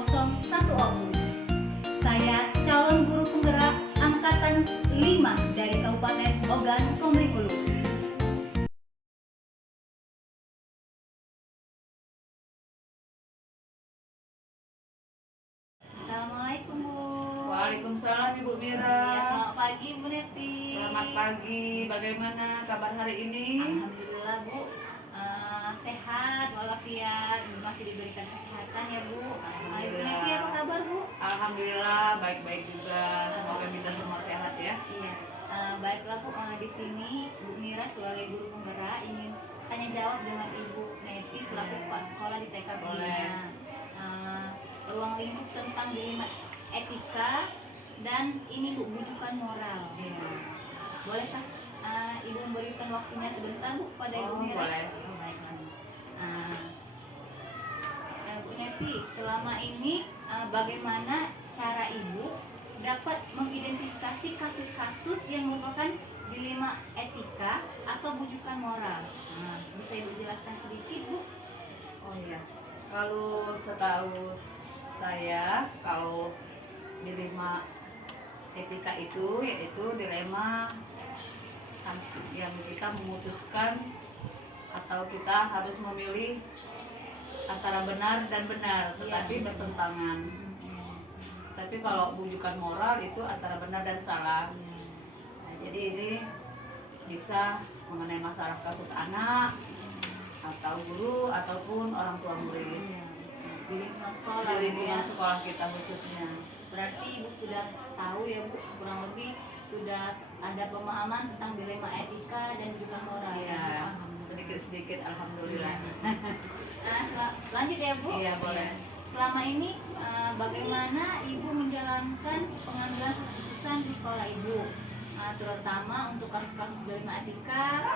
010 Saya calon guru penggerak angkatan 5 dari Kabupaten Ogan Komering Ulu. Assalamualaikum Bu. Waalaikumsalam Ibu Mira. Ya, selamat pagi Bu Neti. Selamat pagi. Bagaimana kabar hari ini? Alhamdulillah Bu. Sehat walafiat, masih diberikan kesehatan ya Bu. Ibu Neti apa kabar Bu? Alhamdulillah baik-baik juga. Semoga kita semua sehat ya. Iya. Baiklah Bu, di sini Bu Mira sebagai guru penggerak ingin tanya jawab dengan Ibu Neti selaku kepala sekolah di TK Boleh. Ruang lingkup tentang dilema etika dan ini Bu bujukan moral. Iya. Bolehkah Ibu memberikan waktunya sebentar Bu pada Ibu Oh, Mira? boleh. Oh, baiklah. Bu Neti, selama ini bagaimana cara Ibu dapat mengidentifikasi kasus-kasus yang merupakan dilema etika atau bujukan moral? Bisa Ibu jelaskan sedikit Bu? Oh iya. Kalau setahu saya, kalau dilema etika itu yaitu dilema yang kita memutuskan atau kita harus memilih antara benar dan benar, tetapi bertentangan. Tapi kalau bujukan moral itu antara benar dan salah. Nah, jadi ini bisa mengenai masalah kasus anak atau guru ataupun orang tua murid Di lingkungan sekolah. di lingkungan sekolah kita khususnya. Berarti Ibu sudah tahu ya Bu, kurang lebih sudah ada pemahaman tentang dilema etika dan juga moral. Ya, sedikit-sedikit alhamdulillah. Lanjut ya Bu. Iya, boleh. Selama ini bagaimana Ibu menjalankan pengambilan keputusan di sekolah Ibu, terutama untuk kasus-kasus dilema etika,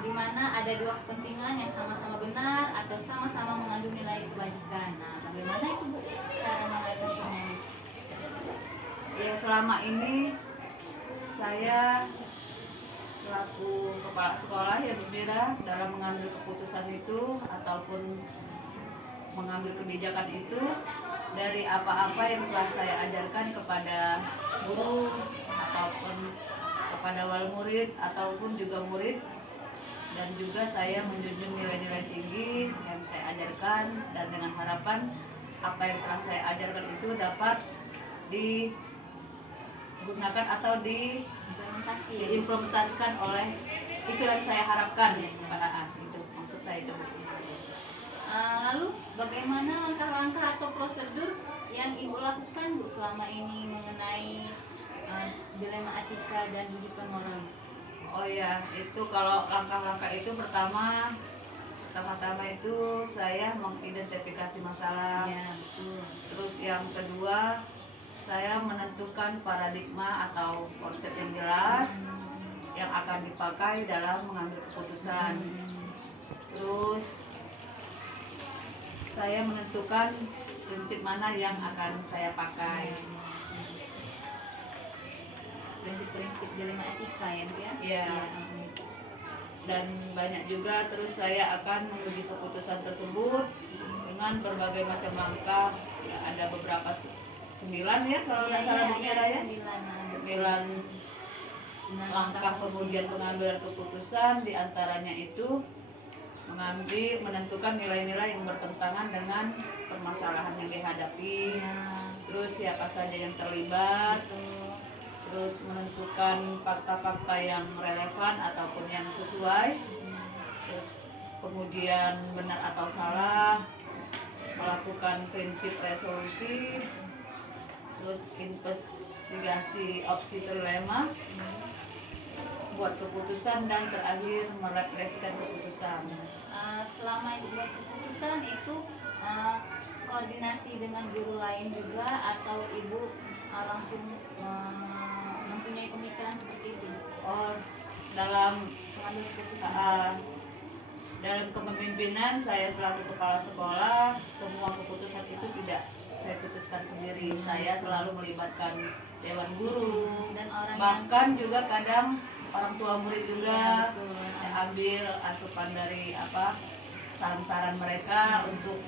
di mana ada dua kepentingan yang sama-sama benar atau sama-sama mengandung nilai kebajikan. Bagaimana itu Bu cara mengatasinya? Ya, selama ini saya selaku kepala sekolah ya berbeda dalam mengambil keputusan itu ataupun mengambil kebijakan itu dari apa-apa yang telah saya ajarkan kepada guru ataupun kepada wali murid ataupun juga murid, dan juga saya menjunjung nilai-nilai tinggi yang saya ajarkan, dan dengan harapan apa yang telah saya ajarkan itu dapat digunakan atau diimplementasikan oleh itu yang saya harapkan ya kepada itu maksud saya itu. Lalu bagaimana langkah-langkah atau prosedur yang Ibu lakukan Bu selama ini mengenai dilema etika dan bujukan moral? Oh ya, itu kalau langkah-langkah itu pertama-tama itu saya mengidentifikasi masalah. Ya, betul. Terus yang kedua, saya menentukan paradigma atau konsep yang jelas yang akan dipakai dalam mengambil keputusan. Terus saya menentukan prinsip mana yang akan saya pakai. Prinsip-prinsip dilema etika ya Bu ya? Iya. Dan banyak juga, terus saya akan menguji keputusan tersebut dengan berbagai macam langkah. Ya, ada beberapa 9 ya kalau nggak salah Bu Mira ya. 9 langkah kemudian pengambilan keputusan, diantaranya itu menentukan nilai-nilai yang bertentangan dengan permasalahan yang dihadapi, terus siapa saja yang terlibat, terus menentukan fakta-fakta yang relevan ataupun yang sesuai, terus kemudian benar atau salah, melakukan prinsip resolusi, terus investigasi opsi dilema, buat keputusan, dan terakhir merefleksikan keputusan. Selama Ibu buat keputusan itu koordinasi dengan guru lain juga atau Ibu langsung mempunyai pemikiran seperti itu? Oh, dalam Mengambil keputusan. dalam kepemimpinan saya selaku kepala sekolah, semua keputusan itu tidak saya putuskan sendiri. Saya selalu melibatkan dewan guru Dan orang bahkan juga kadang orang tua murid juga. Betul. Saya ambil asupan dari saran-saran mereka untuk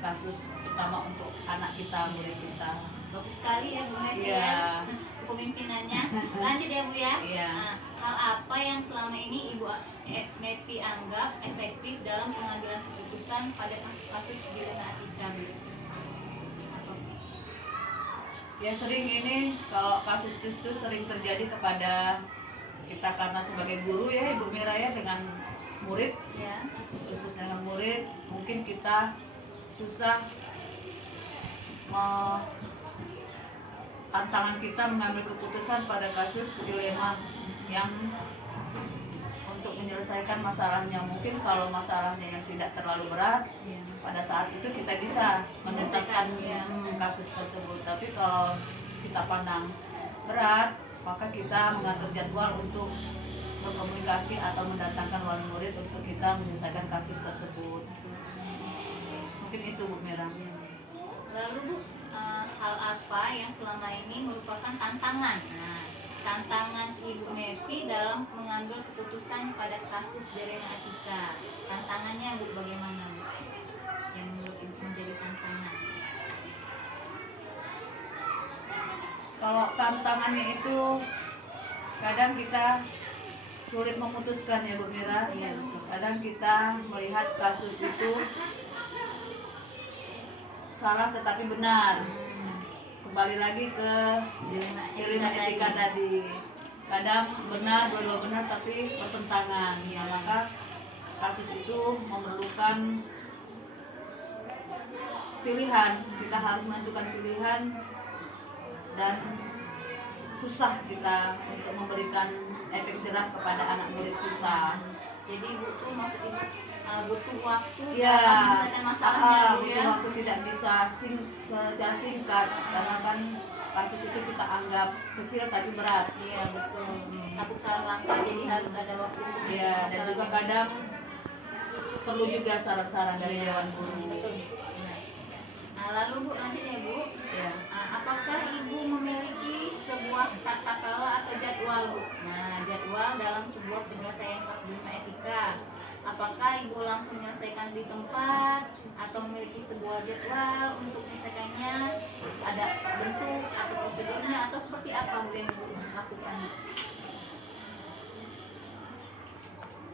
kasus utama untuk anak kita, murid kita. Bagus sekali ya Bu Neti Iya. ya kepemimpinannya. Lanjut ya Bu ya. Iya. Nah, hal apa yang selama ini Ibu Neti anggap efektif dalam pengambilan keputusan pada kasus Wirina Atika, Bu? Ya sering ini kalau kasus itu sering terjadi kepada kita karena sebagai guru ya Ibu Mira ya, dengan murid, Ya. khususnya dengan murid, mungkin kita susah tantangan kita mengambil keputusan pada kasus dilema yang untuk menyelesaikan masalahnya. Mungkin kalau masalahnya yang tidak terlalu berat, Iya. pada saat itu kita bisa menuntaskan Iya. kasus tersebut. Tapi kalau kita pandang berat, maka kita mengatur jadwal untuk berkomunikasi atau mendatangkan wali murid untuk kita menyelesaikan kasus tersebut. Mungkin itu Bu Mira. Lalu Bu, hal apa yang selama ini merupakan tantangan? Nah, tantangan Ibu Neti dalam mengambil keputusan pada kasus Wirina Atika. Tantangannya Bu bagaimana Bu? Yang menurut Ibu menjadi tantangan? Kalau tantangannya itu kadang kita sulit memutuskan ya Bu Mira. Iya, betul. Kadang kita melihat kasus itu salah tetapi benar. Kembali lagi ke ilmu etika tadi. Kadang benar, dua-dua benar tapi bertentangan. Ya, maka kasus itu memerlukan pilihan. Kita harus menentukan pilihan dan susah kita untuk memberikan efek jerah kepada anak murid kita. Jadi butuh maksud Ibu butuh waktu Ya, dalam menyelesaikan masalahnya Bu butuh ya. waktu tidak bisa secara singkat karena kan kasus itu kita anggap kecil tapi berat. Iya betul. Takut salah langkah jadi harus ada waktu untuk Ya, dan masalah juga ini. kadang perlu juga saran-saran dari Dewan Guru. Betul. Nah, lalu Bu lanjut ya Bu. Ya. Apakah Ibu memiliki sebuah tata kelola atau jadwal Bu? Nah, jadwal dalam sebuah penyelesaian kelas 5 etika. Apakah Ibu langsung menyelesaikan di tempat atau memiliki sebuah jadwal untuk menyelesaikannya? Ada bentuk atau prosedurnya atau seperti apa Bu yang Ibu lakukan?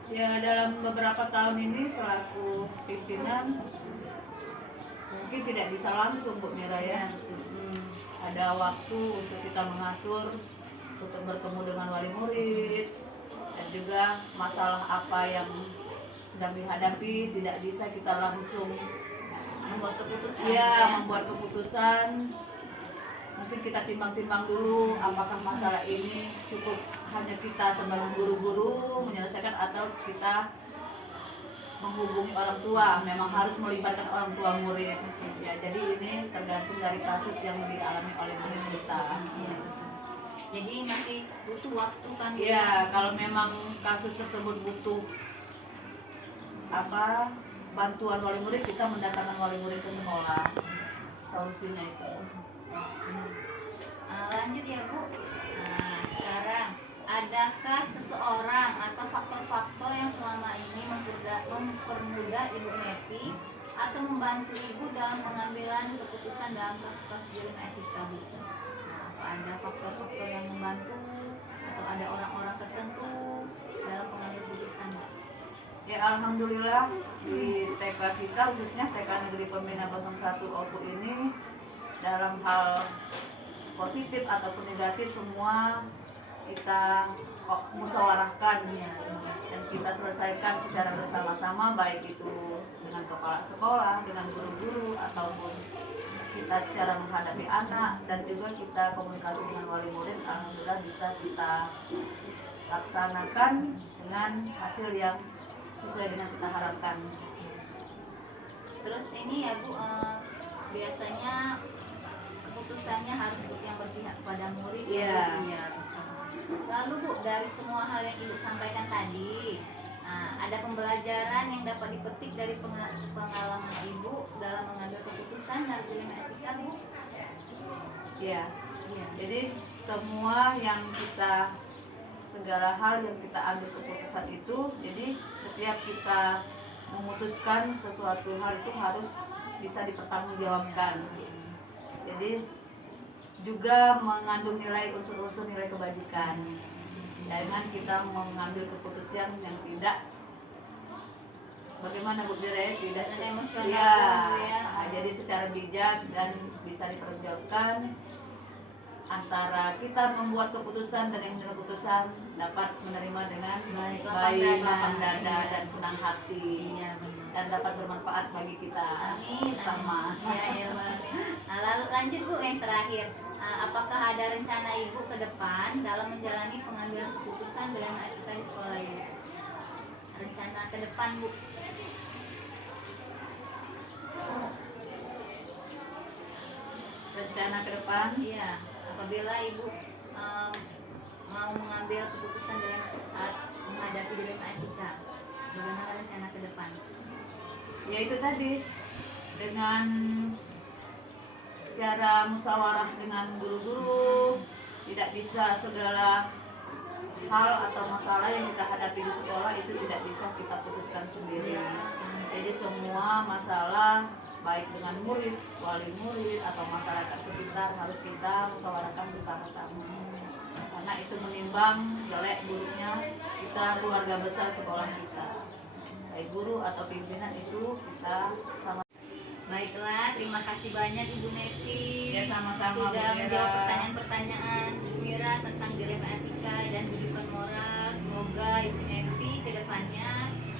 Ya, dalam beberapa tahun ini selaku pimpinan mungkin tidak bisa langsung Bu Mira ya. Ada waktu untuk kita mengatur untuk bertemu dengan wali murid dan juga masalah apa yang sedang dihadapi tidak bisa kita langsung Membuat keputusan membuat keputusan. Mungkin kita timbang-timbang dulu apakah masalah ini cukup hanya kita sebagai guru-guru menyelesaikan atau kita menghubungi orang tua, memang harus melibatkan orang tua murid. Ya, jadi ini tergantung dari kasus yang dialami oleh murid kita. Jadi masih butuh waktu kan Bu? Ya, kalau memang kasus tersebut butuh bantuan wali murid, kita mendatangkan wali murid ke sekolah. Solusinya itu. Lanjut ya Bu. Nah, sekarang adakah seseorang atau faktor-faktor yang selama ini mempermudah Ibu Neti atau membantu Ibu dalam pengambilan keputusan dalam kasus Wirina Atika Bu? Nah, apa ada faktor-faktor yang membantu atau ada orang-orang tertentu dalam pengambilan keputusan Bu? Ya, alhamdulillah di TK kita, khususnya TK Negeri Pembina 01 Oku ini, dalam hal positif ataupun negatif semua kita musyawarahkan dan kita selesaikan secara bersama-sama, baik itu dengan kepala sekolah, dengan guru-guru, ataupun kita cara menghadapi anak, dan juga kita komunikasi dengan wali murid. Alhamdulillah bisa kita laksanakan dengan hasil yang sesuai dengan kita harapkan. Terus ini ya Bu, biasanya keputusannya harus yang berpihak pada murid. Iya. Iya. Lalu Bu, dari semua hal yang Ibu sampaikan tadi, ada pembelajaran yang dapat dipetik dari pengalaman Ibu dalam mengambil keputusan dan Wirina Atika Bu? Ya, Iya. jadi segala hal yang kita ambil keputusan itu, jadi setiap kita memutuskan sesuatu hal itu harus bisa dipertanggungjawabkan. Jadi juga mengandung nilai unsur-unsur nilai kebajikan. Jangan kita mengambil keputusan yang tidak bagaimana Bu Bire, tidak Dan emosional ya, gitu ya. jadi secara bijak dan bisa dipertanggungjawabkan antara kita membuat keputusan dan yang keputusan dapat menerima dengan Baik, baik, lapang lapang dada. dada dan senang hati Iya benar. dan dapat bermanfaat bagi kita Amin. bersama. Ya, ya, Bang. Nah, lalu lanjut Bu yang terakhir. Apakah ada rencana Ibu ke depan dalam menjalani pengambilan keputusan dalam etika di sekolah Ibu? Rencana ke depan Bu? Rencana ke depan Iya. Apabila Ibu mau mengambil keputusan dalam saat menghadapi dilema etika, bagaimana rencana ke depan? ya itu tadi dengan cara musyawarah dengan guru-guru, tidak bisa segala hal atau masalah yang kita hadapi di sekolah itu tidak bisa kita putuskan sendiri. Jadi semua masalah baik dengan murid, wali murid atau masyarakat sekitar harus kita musyawarahkan bersama-sama. Karena itu menimbang jelek buruknya kita keluarga besar sekolah kita. Baik guru atau pimpinan itu kita sama. Baiklah, terima kasih banyak Ibu Nevi Ya, sama-sama, sudah Bu Mira. menjawab pertanyaan-pertanyaan Bu Mira tentang dilema etika dan kehidupan moral. Semoga Ibu Nevi kedepannya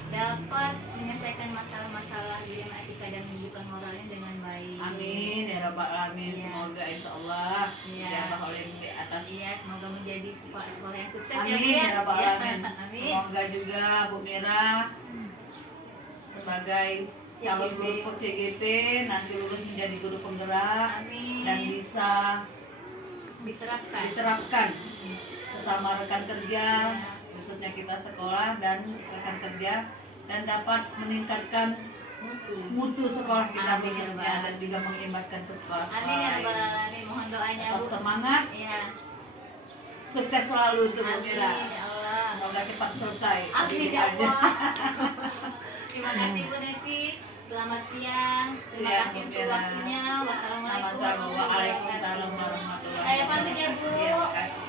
dapat menyelesaikan masalah-masalah dilema etika dan kehidupan moralnya dengan baik. Amin ya rabbal alamin. Iya. Semoga insya Allah Iya. ya bahwa yang di atas. Iya, semoga menjadi kepala sekolah yang sukses ya Bu Amin ya. ya rabbal Iya, alamin. Amin. Semoga juga Bu Mira sebagai calon guru CGP nanti lulus menjadi guru penggerak Amin. dan bisa diterapkan sesama rekan kerja, khususnya kita sekolah dan rekan kerja, dan dapat meningkatkan mutu sekolah kita Amin, ya khususnya Rabbal. dan juga mengimbaskan ke sekolah-sekolah Amin ya lain. rabbal alamin. Mohon doanya Tetap Bu. semangat, Iya. sukses selalu untuk Bu Amin Mira. ya Allah. Semoga cepat selesai. Amin Gitu ya aja. Allah. Terima kasih Bu Nevi. Selamat siang. Terima Siang, kasih Bu untuk Mira. waktunya. Wassalamualaikum Sama-sama. warahmatullahi wabarakatuh. Waalaikumsalam warahmatullahi Saya pamit ya, Bu. wabarakatuh. Iya, makasih.